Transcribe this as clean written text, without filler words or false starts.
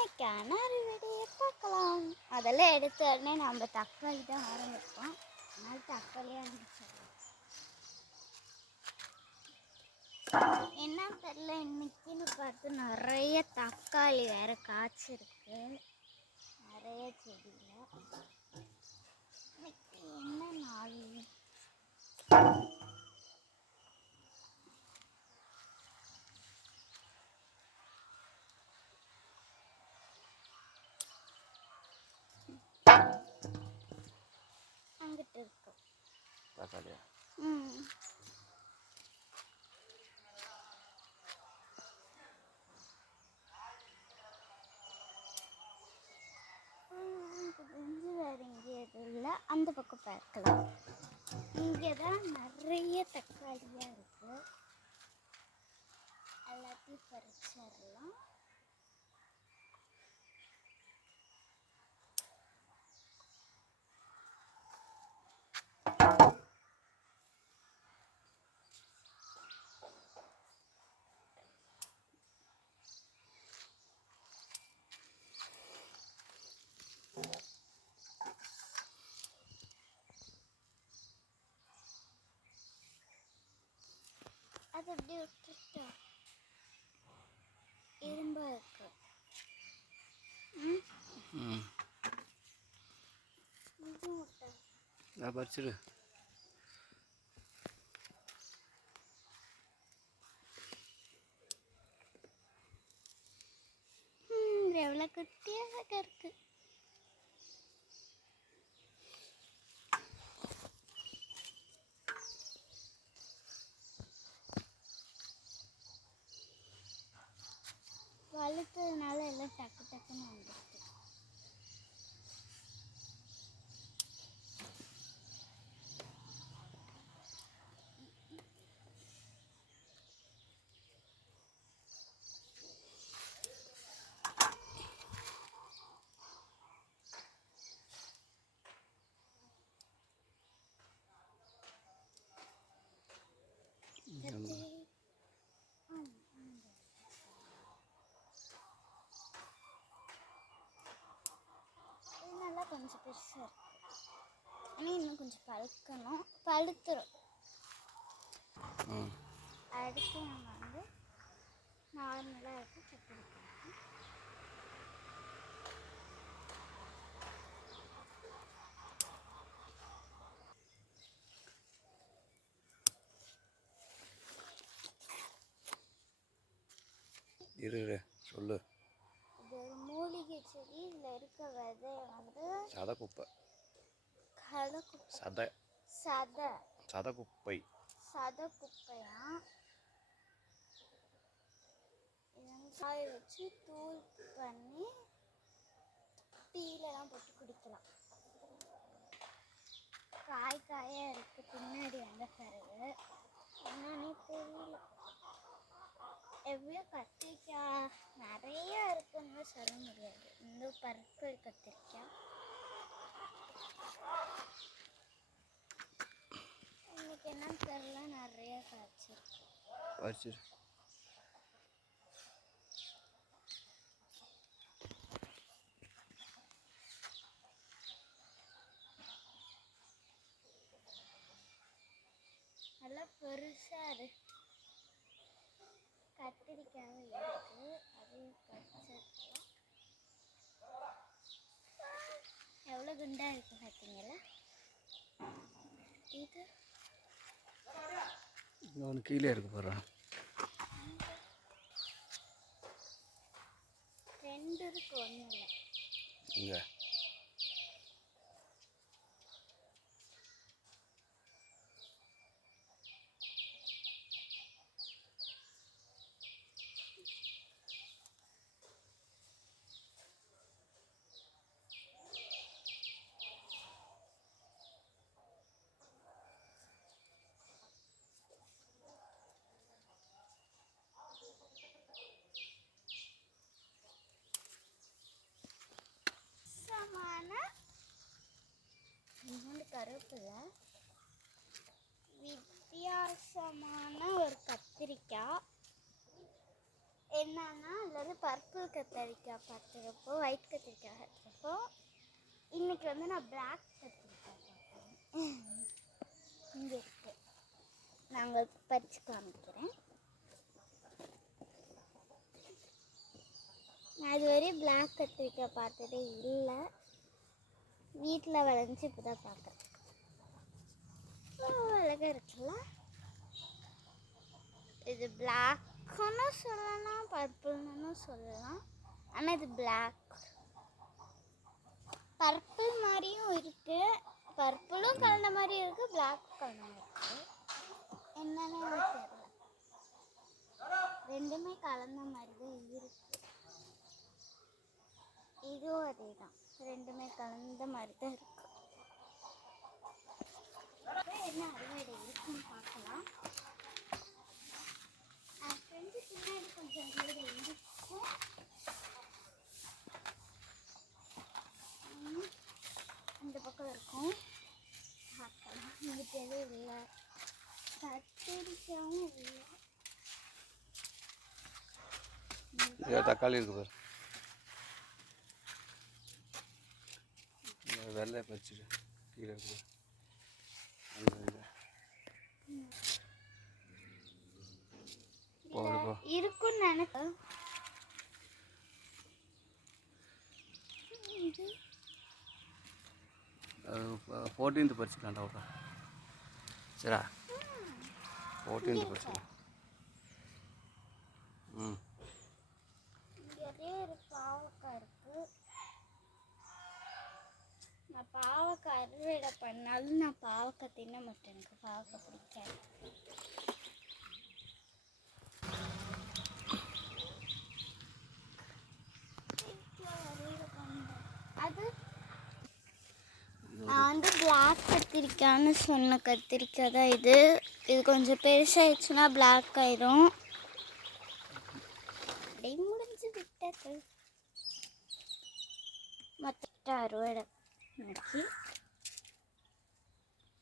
இன்னைக்கான அறுவடையை பார்க்கலாம். அதெல்லாம் எடுத்த உடனே நம்ம தக்காளி தான் ஆரம்பிப்போம். அதனால தக்காளியாக ஆரம்பிச்சிடலாம். என்ன தெரியல, இன்னைக்குன்னு பார்த்து நிறைய தக்காளி வேற காய்ச்சிருக்கு நிறைய செடியில். இன்னைக்கு என்ன நாள்? அங்கிட்டு இருக்கு தக்காளியா? வேற இங்கே எதுவும் இல்லை. அந்த பக்கம் பார்க்கலாம். இங்கே தான் நிறைய தக்காளியாக இருக்கு. எல்லாத்தையும் பறிச்சிடலாம். அது எப்படி விட்டுட்டா இரும்பா இருக்கு. பறிச்சிரு. எவ்வளோ குட்டியாக இருக்கு. வளர்த்ததுனால எல்லாம் டக்கு டக்குன்னு வந்துருக்கு. கொஞ்சம் பெருசாக இருக்கு. ஆனால் இன்னும் கொஞ்சம் பழுக்கணும். பழுத்துரும். அடுத்து நம்ம வந்து நார்மலாக இருக்க கத்திரிக்காய். இரு சொல்லு. இது ஒரு மூலிகை செடி. இதில் இருக்க விதைய வந்து சதக்குப்பை. சதக்குப்பை. சதக்குப்பையா காய வச்சு தூள் பண்ணி டீலெலாம் போட்டு குடிக்கலாம். காயாக இருக்குது. பின்னாடி வந்த பிறகு என்னன்னே தெரியல. எவ்வளோ கத்திரிக்காய் நிறைய இருக்குன்னு சொல்ல முடியாது. இந்த பர்பிள் கத்திரிக்காய் இன்னைக்கு என்னன்னு தெரியல, நிறைய காய்ச்சிருக்கு. நல்லா பெருசாக இருக்கு. கத்திரிக்காய் இருக்கு. அதையும் பறிச்சிருக்கலாம். எவ்வளோ குண்டாக இருக்கு பார்த்தீங்களா? இது ஒன்று கீழே இருக்கு போடுறேன். 2 இருக்கு, 1 இல்லை. இங்கே கருப்பில் வித்தியாசமான ஒரு கத்திரிக்காய். என்னன்னா அதில் பர்பிள் கத்திரிக்காய் பார்த்துருப்போ ஒயிட் கத்திரிக்காய் பார்த்துருப்போ இன்னைக்கு வந்து நான் பிளாக் கத்திரிக்காய் பார்க்குறேன். இங்கே இருக்கு, நான் உங்களுக்கு பறித்து காமிக்கிறேன். நான் இதுவரை பிளாக் கத்திரிக்காய் பார்த்ததே இல்லை, வீட்டில் விளைஞ்சி இப்போ தான் பார்க்குறேன். அழகாக இருக்குல்ல. இது பிளாக்குன்னு சொல்லலாம், பர்பிள்னு சொல்லலாம். ஆனால் இது பிளாக், பர்பிள் மாதிரியும் இருக்குது, பர்பிளும் கலந்த மாதிரி இருக்குது, பிளாக்கும் கலந்த மாதிரி இருக்குது. என்னன்னு எனக்கு தெரியல, ரெண்டுமே கலந்த மாதிரி தான் இருக்குது. இதுவும் அதே தான், ரெண்டுமே கலந்த மாதிரி தான் இருக்குது. என்ன அறுவடை இருக்குன்னு பார்க்கலாம். ஃப்ரெண்டு பின்னாடி கொஞ்சம் அறுவடை இருக்கும். இந்த பக்கம் இருக்கும், பார்க்கலாம். இங்கிட்ட எதுவும் இல்லை, கத்திரிக்காயும் இல்லை. தக்காளி இருக்கு பாரு, வெள்ளை பறிச்சுட்டு கீழே இருக்கு. இருக்குன்னு நினைக்கிறேன். 14th பறிச்சுக்கலாம்டா ஒரு சரியா, 14th பறிச்சுக்கலாம். நிறைய ஒரு பாவக்காய் இருக்கு. நான் பாவக்காய் அறுவடை பண்ணாலும் நான் பாவக்காய் தின்ன மாட்டேன், எனக்கு பாவக்காய் பிடிக்காது. அது நான் வந்து பிளாக் கத்திரிக்காய்னு சொன்ன கத்திரிக்காய் தான் இது. இது கொஞ்சம் பெருசாகிடுச்சுன்னா பிளாக் ஆயிரும். அப்படியே முடிஞ்சு விட்டது. மற்ற அறுவடை இன்னைக்கு